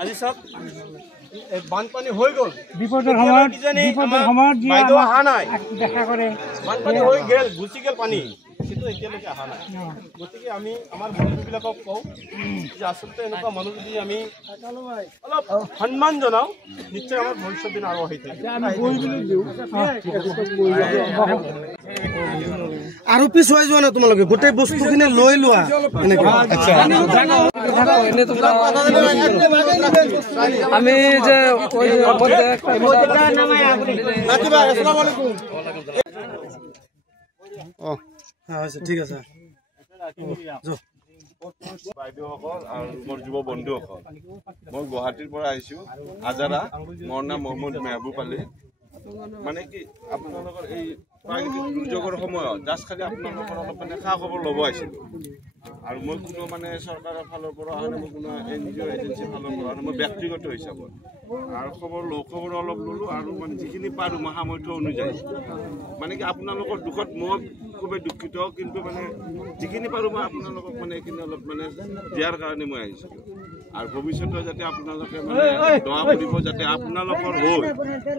আজি সব বানপানী হৈ গ'ল বিপদের সময়ত বাইদেউ অহা নাই দেখা করে বানপানী হৈ গেল গুচি গেল পানী কিন্তু এতিয়ালৈকে অহা নাই গতিকে আমি আমাৰ বন্ধুবিলাকক কওঁ যে আচলতে এনেকুৱা মানুহ যদি আমি অলপ সন্মান জনাওঁ নিশ্চয় আমাৰ ভৱিষ্যত দিন আৰু আহি থাকিব আৰু পিছুৱাই যোৱা না তোমালোকে গোটেই বস্তুখিনি লৈ লোৱা আমি যে ঠিক আছে বাইদেউসকল আৰু মোৰ যুৱ বন্ধুসকল মই গুৱাহাটীৰ পৰা আহিছোঁ আজাৰা মোৰ নাম মহম্মদ মেহবুব আলী মানে কি আপোনালোকৰ এই প্ৰাকৃতিক দুৰ্যোগৰ সময়ত জাষ্ট খালি আপোনালোকৰ অলপ মানে খা খবৰ ল'ব আহিছিলোঁ আৰু মই কোনো মানে চৰকাৰৰ ফালৰ পৰা অহা নাই মই কোনো NGO এজেঞ্চিৰ ফালৰ পৰা অহা নাই মই ব্যক্তিগত হিচাপত আৰু খবৰ অলপ ল'লোঁ আৰু মানে যিখিনি পাৰোঁ মই সামৰ্থ্য অনুযায়ী মানে কি আপোনালোকৰ দুখত মই খুবেই দুখিত কিন্তু মানে যিখিনি পাৰোঁ মই আপোনালোকক মানে এইখিনি অলপ মানে দিয়াৰ কাৰণে মই আহিছিলোঁ আৰু ভৱিষ্যতে যাতে আপোনালোকে মানে দোৱা কৰিব যাতে আপোনালোকৰ হৈ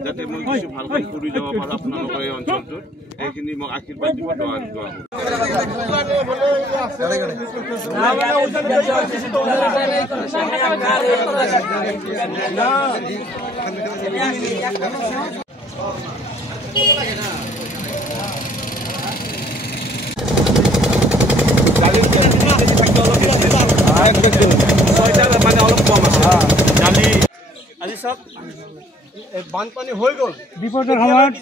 যাতে মই কিছু ভালকৈ কৰি যাব পাৰোঁ আপোনালোকৰ এই অঞ্চলটোত এইখিনি মোক আশীৰ্বাদ দিব দোৱা মানে অলপ কম আছে জালি আজি সব বানপানী হৈ গ'ল বিপদের সময়ত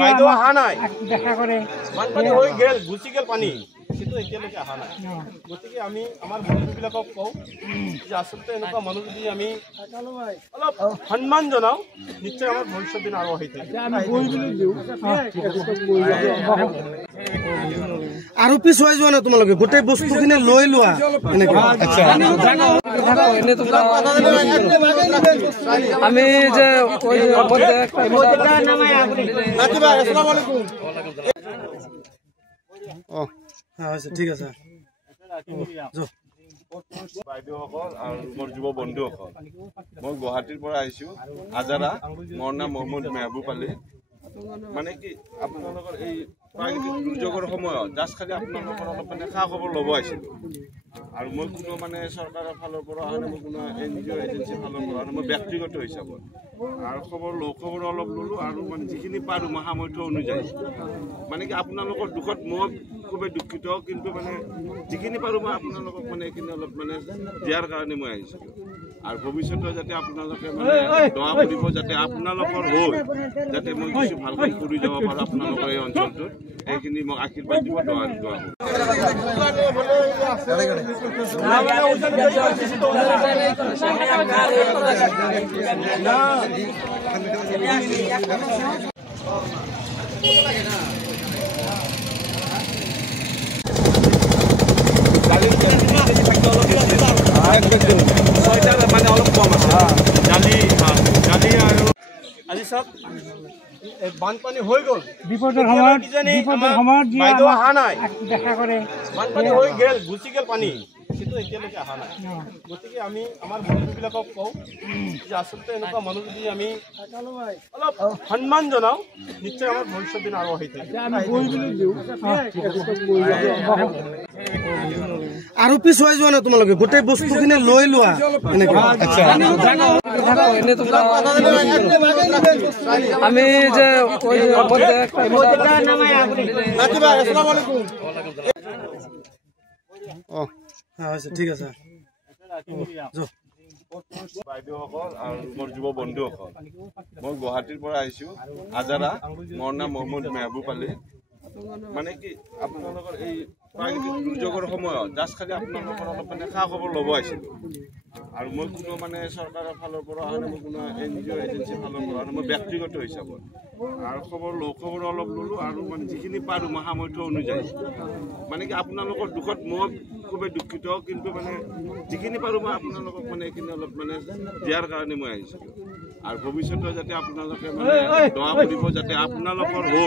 বাইদেউ অহা নাই দেখা করে বানপানী হৈ গেল গুচি গেল পানী কিন্তু এতিয়ালৈকে অহা নাই গতিকে আমি আমাৰ বন্ধুবিলাকক কওঁ যে আচলতে এনেকুৱা মানুহ যদি আমি অলপ সন্মান জনাওঁ নিশ্চয় আমাৰ ভৱিষ্যত দিন আৰু আহি থাকিব আৰু পিছুৱাই যোৱা না তোমালোকে গোটেই বস্তুখিনি লৈ লোৱা আমি যে ঠিক আছে বাইদেউসকল আৰু মোৰ যুৱ বন্ধুসকল মই গুৱাহাটীৰ পৰা আহিছোঁ আজাৰা মোৰ নাম মহম্মদ মেহবুব আলী মানে কি আপোনালোকৰ এই প্ৰাকৃতিক দুৰ্যোগৰ সময়ত জাষ্ট খালি আপোনালোকৰ অলপ মানে খা খবৰ ল'ব আহিছিলোঁ আৰু মই কোনো মানে চৰকাৰৰ ফালৰ পৰা অহা নাই মই কোনো NGO এজেঞ্চিৰ ফালৰ পৰা অহা নাই মই ব্যক্তিগত হিচাপত আৰু খবৰ অলপ ল'লোঁ আৰু মানে যিখিনি পাৰোঁ মই সামৰ্থ্য অনুযায়ী মানে কি আপোনালোকৰ দুখত মই খুবেই দুখিত কিন্তু মানে যিখিনি পাৰোঁ মই আপোনালোকক মানে এইখিনি অলপ মানে দিয়াৰ কাৰণে মই আহিছিলোঁ আৰু ভৱিষ্যতে যাতে আপোনালোকে মানে দোৱা কৰিব যাতে আপোনালোকৰ হৈ যাতে মই কিছু ভালকৈ কৰি যাব পাৰোঁ আপোনালোকৰ এই অঞ্চলটোত এইখিনি মোক আশীৰ্বাদ দিব দোৱা মানে অলপ কম আছে জালি আৰু আজি সব বানপানী হৈ গ'ল বিপদের সময়ত বাইদেউ অহা নাই দেখা করে বানপানী হৈ গেল গুচি গেল পানী কিন্তু এতিয়ালৈকে অহা নাই গতিকে আমি আমাৰ বন্ধুবিলাকক কওঁ যে আচলতে এনেকুৱা মানুহ যদি আমি অলপ সন্মান জনাওঁ নিশ্চয় আমাৰ ভৱিষ্যত দিন আৰু আহি থাকিব আৰু পিছুৱাই যোৱা না তোমালোকে গোটেই বস্তুখিনি লৈ লোৱা আমি যে ঠিক আছে বাইদেউসকল আৰু মোৰ যুৱ বন্ধুসকল মই গুৱাহাটীৰ পৰা আহিছোঁ আজাৰা মোৰ নাম মহম্মদ মেহবুব আলী মানে কি আপোনালোকৰ এই প্ৰাকৃতিক দুৰ্যোগৰ সময়ত জাষ্ট খালি আপোনালোকৰ অলপ মানে খা খবৰ ল'ব আহিছিলোঁ আৰু মই কোনো মানে চৰকাৰৰ ফালৰ পৰা অহা নাই মই কোনো NGO এজেঞ্চিৰ ফালৰ পৰা অহা নাই মই ব্যক্তিগত হিচাপত আৰু খবৰ অলপ ল'লোঁ আৰু মানে যিখিনি পাৰোঁ মই সামৰ্থ্য অনুযায়ী মানে কি আপোনালোকৰ দুখত মই খুবেই দুঃখিত কিন্তু মানে যিখিনি পাৰোঁ মই আপোনালোকক মানে এইখিনি অলপ মানে দিয়াৰ কাৰণে মই আহিছিলোঁ আৰু ভৱিষ্যতে যাতে আপোনালোকে মানে দোৱা কৰিব যাতে আপোনালোকৰ হৈ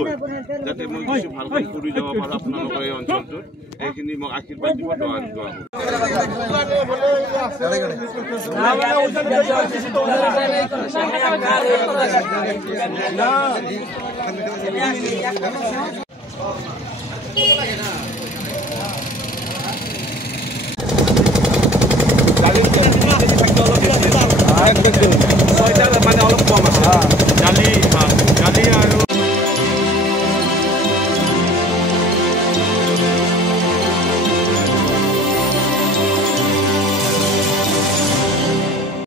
যাতে মই কিছু ভালকৈ কৰি যাব পাৰোঁ আপোনালোকৰ এই অঞ্চলটোত এইখিনি মোক আশীৰ্বাদ দিব দোৱা না